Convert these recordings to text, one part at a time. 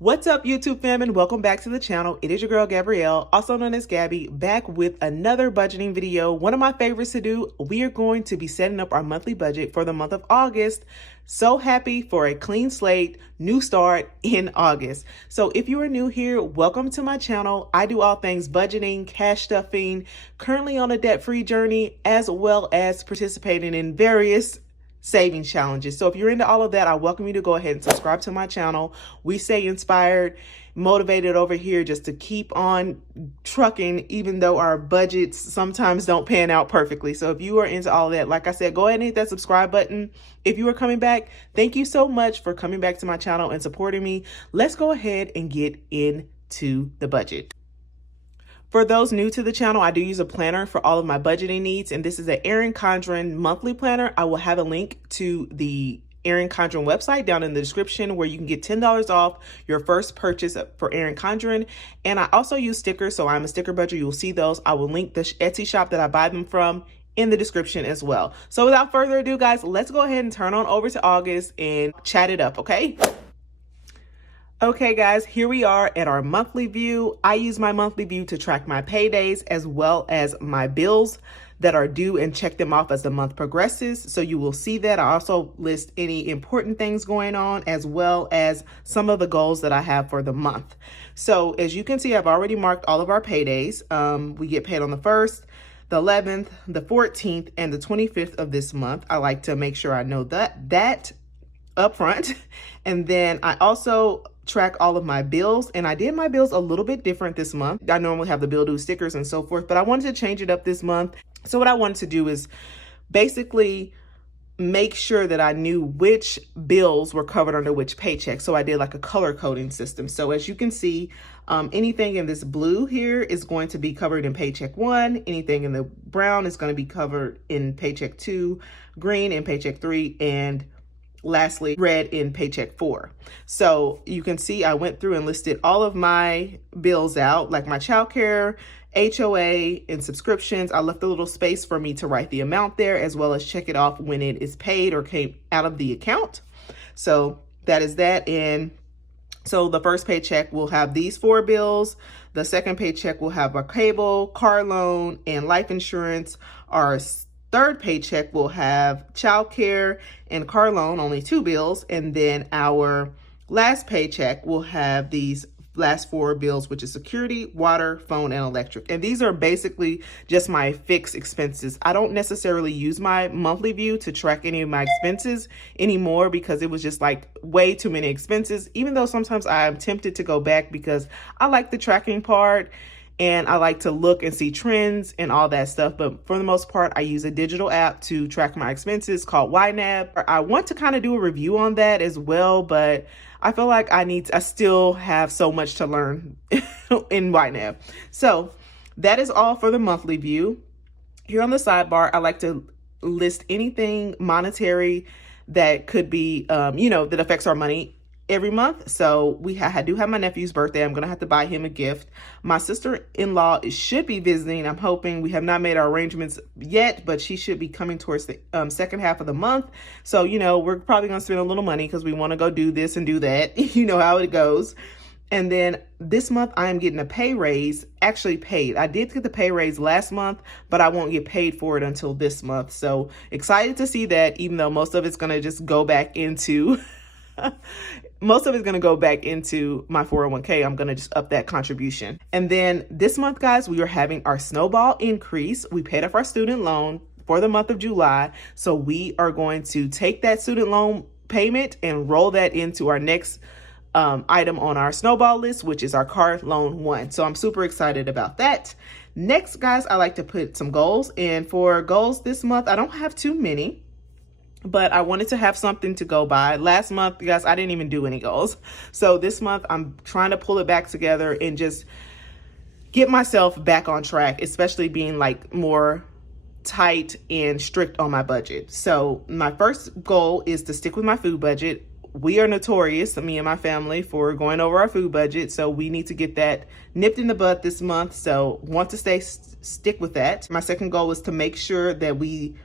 What's up, YouTube fam, and welcome back to the channel. It is your girl Gabrielle, also known as Gabby, back with another budgeting video. One of my favorites to do. We are going to be setting up our monthly budget for the month of August. So happy for a clean slate, new start in August. So if you are new here, welcome to my channel. I do all things budgeting, cash stuffing, currently on a debt-free journey, as well as participating in various saving challenges. So if you're into all of that, I welcome you to go ahead and subscribe to my channel. We stay inspired, motivated over here just to keep on trucking, even though our budgets sometimes don't pan out perfectly. So if you are into all of that, like I said, go ahead and hit that subscribe button. If you are coming back, thank you so much for coming back to my channel and supporting me. Let's go ahead and get into the budget. For those new to the channel, I do use a planner for all of my budgeting needs, and this is an Erin Condren monthly planner. I will have a link to the Erin Condren website down in the description where you can get $10 off your first purchase for Erin Condren. And I also use stickers, so I'm a sticker budget. You'll see those. I will link the Etsy shop that I buy them from in the description as well. So without further ado, guys, let's go ahead and turn on over to August and chat it up, okay? Okay guys, here we are at our monthly view. I use my monthly view to track my paydays as well as my bills that are due and check them off as the month progresses. So you will see that. I also list any important things going on as well as some of the goals that I have for the month. So as you can see, I've already marked all of our paydays. We get paid on the 1st, the 11th, the 14th, and the 25th of this month. I like to make sure I know that up front. And then I also track all of my bills, and I did my bills a little bit different this month. I normally have the bill due stickers and so forth, but I wanted to change it up this month. So what I wanted to do is basically make sure that I knew which bills were covered under which paycheck. So I did like a color coding system. So as you can see, anything in this blue here is going to be covered in paycheck 1. Anything in the brown is going to be covered in paycheck 2, green in paycheck 3, and lastly, red in paycheck 4. So you can see I went through and listed all of my bills out, like my childcare, HOA, and subscriptions. I left a little space for me to write the amount there, as well as check it off when it is paid or came out of the account. So that is that. And so the first paycheck will have these 4 bills. The second paycheck will have our cable, car loan, and life insurance. Our third paycheck will have childcare and car loan, only 2 bills. And then our last paycheck will have these last 4 bills, which is security, water, phone, and electric. And these are basically just my fixed expenses. I don't necessarily use my monthly view to track any of my expenses anymore because it was just like way too many expenses, even though sometimes I'm tempted to go back because I like the tracking part. And I like to look and see trends and all that stuff. But for the most part, I use a digital app to track my expenses called YNAB. I want to kind of do a review on that as well, but I feel like I still have so much to learn in YNAB. So that is all for the monthly view. Here on the sidebar, I like to list anything monetary that could be, that affects our money every month. So I do have my nephew's birthday. I'm going to have to buy him a gift. My sister-in-law should be visiting. I'm hoping. We have not made our arrangements yet, but she should be coming towards the second half of the month. So, we're probably going to spend a little money because we want to go do this and do that. You know how it goes. And then this month I am getting a pay raise, actually paid. I did get the pay raise last month, but I won't get paid for it until this month. So excited to see that, even though most of it's going to just go back into most of it's going to go back into my 401k. I'm going to just up that contribution. And then this month, guys, we are having our snowball increase. We paid off our student loan for the month of July. So we are going to take that student loan payment and roll that into our next item on our snowball list, which is our car loan 1. So I'm super excited about that. Next, guys, I like to put some goals. And for goals this month, I don't have too many, but I wanted to have something to go by. Last month, guys, I didn't even do any goals. So this month, I'm trying to pull it back together and just get myself back on track, especially being like more tight and strict on my budget. So my first goal is to stick with my food budget. We are notorious, me and my family, for going over our food budget. So we need to get that nipped in the bud this month. So want to stick with that. My second goal is to make sure that we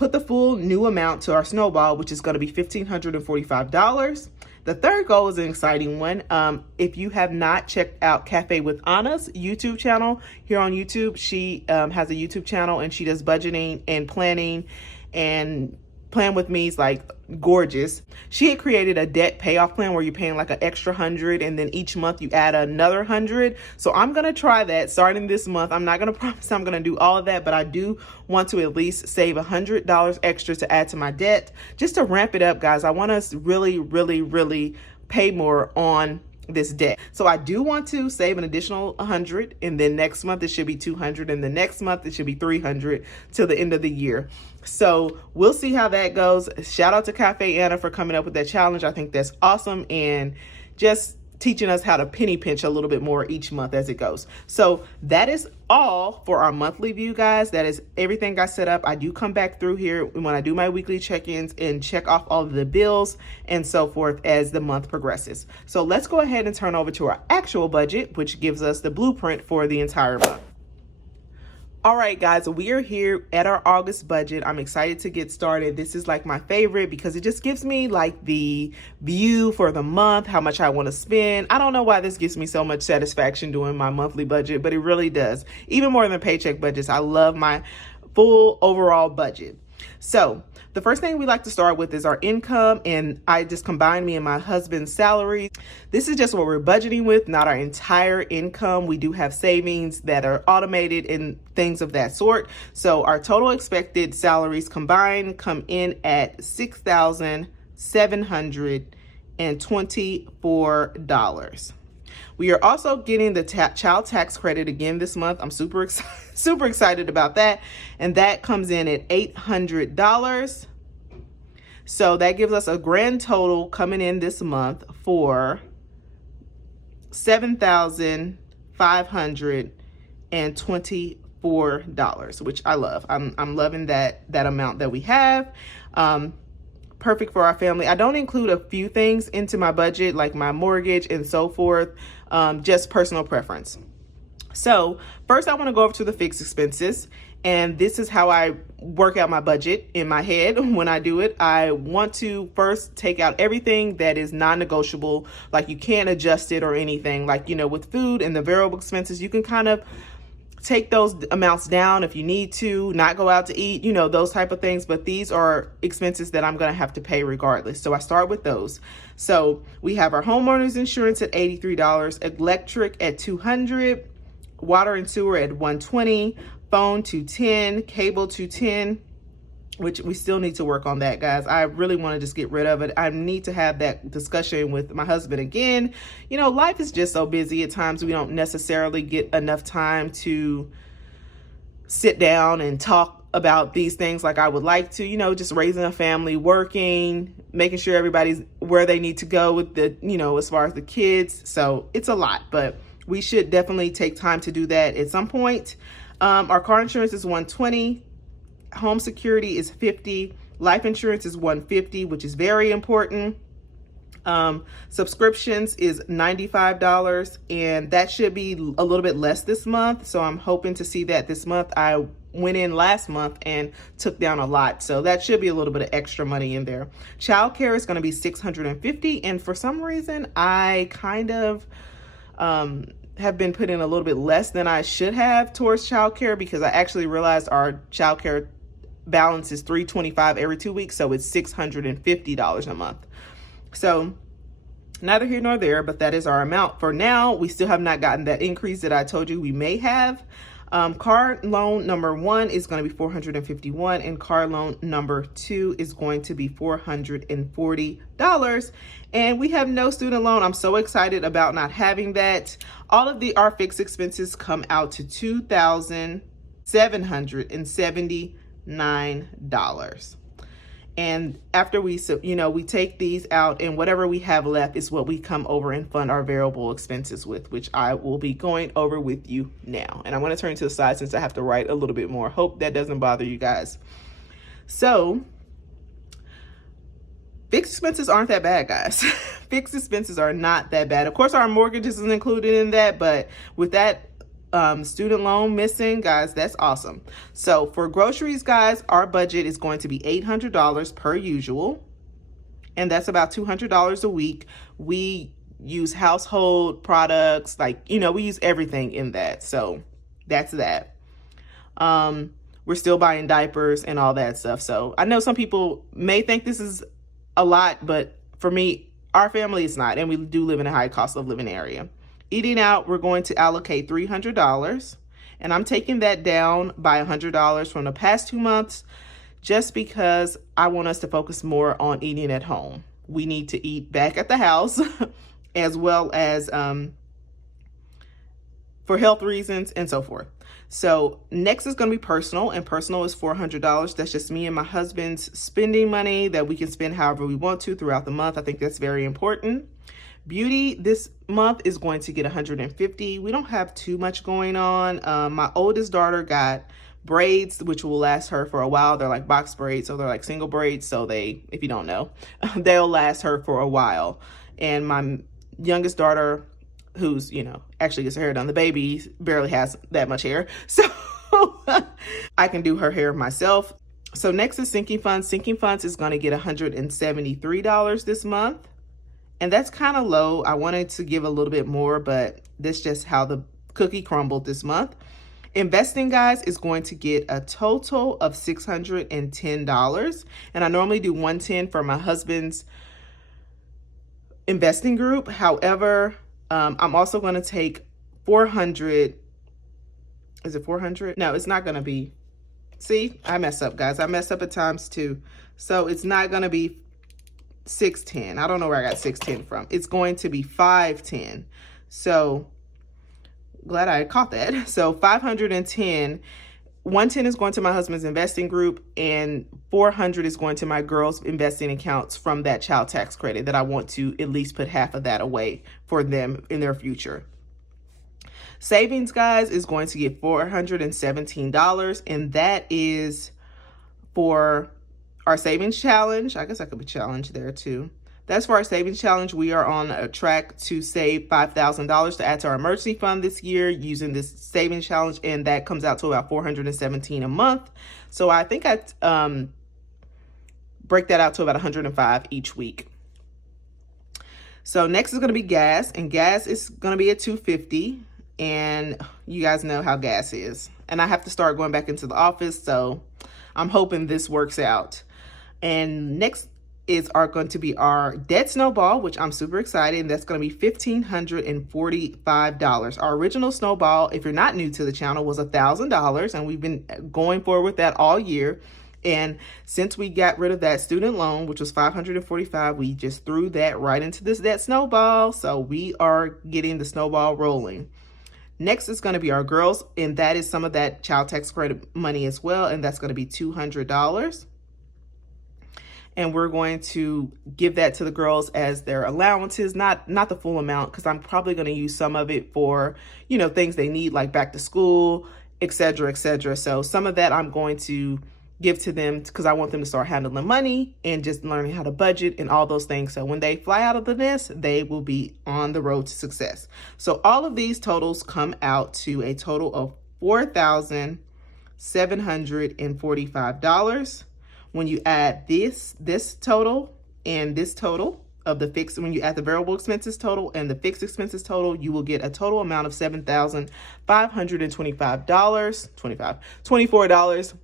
put the full new amount to our snowball, which is going to be $1,545. The third goal is an exciting one. If you have not checked out Cafe with Anna's YouTube channel here on YouTube, she has a YouTube channel and she does budgeting and planning, and Plan with me is like gorgeous. She had created a debt payoff plan where you're paying like an extra $100 and then each month you add another $100. So I'm gonna try that starting this month. I'm not gonna promise I'm gonna do all of that, but I do want to at least save $100 extra to add to my debt, just to ramp it up, guys. I want us really pay more on this debt. So I do want to save an additional 100, and then next month it should be 200, and the next month it should be 300 till the end of the year. So we'll see how that goes. Shout out to Cafe Anna for coming up with that challenge. I think that's awesome, and just teaching us how to penny pinch a little bit more each month as it goes. So that is all for our monthly view, guys. That is everything I set up. I do come back through here when I do my weekly check-ins and check off all of the bills and so forth as the month progresses. So let's go ahead and turn over to our actual budget, which gives us the blueprint for the entire month. All right, guys, we are here at our August budget. I'm excited to get started. This is like my favorite because it just gives me like the view for the month, how much I want to spend. I don't know why this gives me so much satisfaction doing my monthly budget, but it really does. Even more than paycheck budgets, I love my full overall budget. So the first thing we like to start with is our income, and I just combined me and my husband's salary. This is just what we're budgeting with, not our entire income. We do have savings that are automated and things of that sort. So our total expected salaries combined come in at $6,724. We are also getting the child tax credit again this month. I'm super excited about that. And that comes in at $800. So that gives us a grand total coming in this month for $7,524, which I love. I'm loving that amount that we have. Perfect for our family. I don't include a few things into my budget, like my mortgage and so forth, just personal preference. So first I want to go over to the fixed expenses, and this is how I work out my budget in my head. When I do it, I want to first take out everything that is non-negotiable, like you can't adjust it or anything. Like, you know, with food and the variable expenses, you can kind of take those amounts down if you need to, not go out to eat, you know, those type of things. But these are expenses that I'm going to have to pay regardless. So I start with those. So we have our homeowner's insurance at $83, electric at $200, water and sewer at $120, phone $210, cable $210, which we still need to work on that, guys. I really want to just get rid of it. I need to have that discussion with my husband again. You know, life is just so busy at times. We don't necessarily get enough time to sit down and talk about these things like I would like to, you know, just raising a family, working, making sure everybody's where they need to go with the, you know, as far as the kids. So it's a lot, but we should definitely take time to do that at some point. Our car insurance is $120. Home security is $50. Life insurance is $150, which is very important. Subscriptions is $95, and that should be a little bit less this month. So I'm hoping to see that this month. I went in last month and took down a lot, so that should be a little bit of extra money in there. Childcare is going to be $650, and for some reason I kind of have been putting a little bit less than I should have towards childcare, because I actually realized our childcare balance is $325 every 2 weeks, so it's $650 a month. So neither here nor there, but that is our amount for now. We still have not gotten that increase that I told you we may have. Car loan number 1 is going to be $451, and car loan number 2 is going to be $440. And we have no student loan. I'm so excited about not having that. All of our fixed expenses come out to $2,779. And after we take these out, and whatever we have left is what we come over and fund our variable expenses with, which I will be going over with you now. And I'm going to turn to the side since I have to write a little bit more. Hope that doesn't bother you guys. So fixed expenses aren't that bad, guys. Fixed expenses are not that bad. Of course, our mortgage isn't included in that, but with that student loan missing, guys, that's awesome. So for groceries, guys, our budget is going to be $800 per usual. and that's about $200 a week. We use household products, like, we use everything in that. So that's that. We're still buying diapers and all that stuff. So I know some people may think this is a lot, but for me, our family is not, and we do live in a high cost of living area. Eating out, we're going to allocate $300, and I'm taking that down by $100 from the past 2 months, just because I want us to focus more on eating at home. We need to eat back at the house, as well as for health reasons and so forth. So next is going to be personal, and personal is $400. That's just me and my husband's spending money that we can spend however we want to throughout the month. I think that's very important. Beauty this month is going to get $150. We don't have too much going on. My oldest daughter got braids, which will last her for a while. They're like box braids, so they're like single braids. So they, if you don't know, they'll last her for a while. And my youngest daughter, who's, actually gets her hair done, the baby barely has that much hair. So I can do her hair myself. So next is sinking funds. Sinking funds is going to get $173 this month. And that's kind of low. I wanted to give a little bit more, but that's just how the cookie crumbled this month. Investing, guys, is going to get a total of $610. And I normally do $110 for my husband's investing group. However, I'm also going to take $400. Is it $400? No, it's not going to be. See, I mess up, guys. I mess up at times too. So it's not going to be $610. I don't know where I got $610 from. It's going to be $510. So glad I caught that. So $510. $110 is going to my husband's investing group, and $400 is going to my girls' investing accounts from that child tax credit that I want to at least put half of that away for them in their future. Savings, guys, is going to get $417, and that is for our savings challenge. I guess I could be challenged there too. That's for our savings challenge. We are on a track to save $5,000 to add to our emergency fund this year using this savings challenge, and that comes out to about $417 a month. So I think I break that out to about $105 each week. So next is going to be gas, and gas is going to be at $2.50, and you guys know how gas is. And I have to start going back into the office, so I'm hoping this works out. And next are going to be our debt snowball, which I'm super excited, and that's going to be $1,545. Our original snowball, if you're not new to the channel, was $1,000, and we've been going forward with that all year. And since we got rid of that student loan, which was $545, we just threw that right into this debt snowball. So we are getting the snowball rolling. Next is going to be our girls, and that is some of that child tax credit money as well, and that's going to be $200. And we're going to give that to the girls as their allowances, not the full amount, because I'm probably going to use some of it for, things they need, like back to school, etc., etc. So some of that I'm going to give to them because I want them to start handling money and just learning how to budget and all those things. So when they fly out of the nest, they will be on the road to success. So all of these totals come out to a total of $4,745. When you add this total and this total of the fixed, when you add the variable expenses total and the fixed expenses total, you will get a total amount of $7,524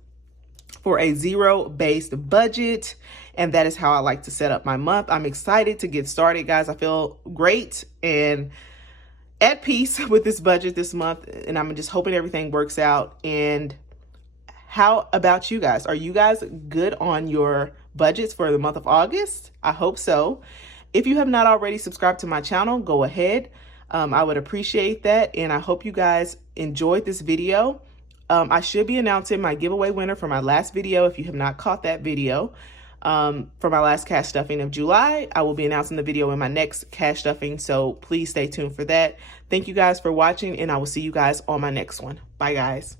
for a zero-based budget. And that is how I like to set up my month. I'm excited to get started, guys. I feel great and at peace with this budget this month, and I'm just hoping everything works out. And how about you guys? Are you guys good on your budgets for the month of August? I hope so. If you have not already subscribed to my channel, go ahead. I would appreciate that. And I hope you guys enjoyed this video. I should be announcing my giveaway winner for my last video. If you have not caught that video, for my last cash stuffing of July, I will be announcing the video in my next cash stuffing. So please stay tuned for that. Thank you guys for watching, and I will see you guys on my next one. Bye, guys.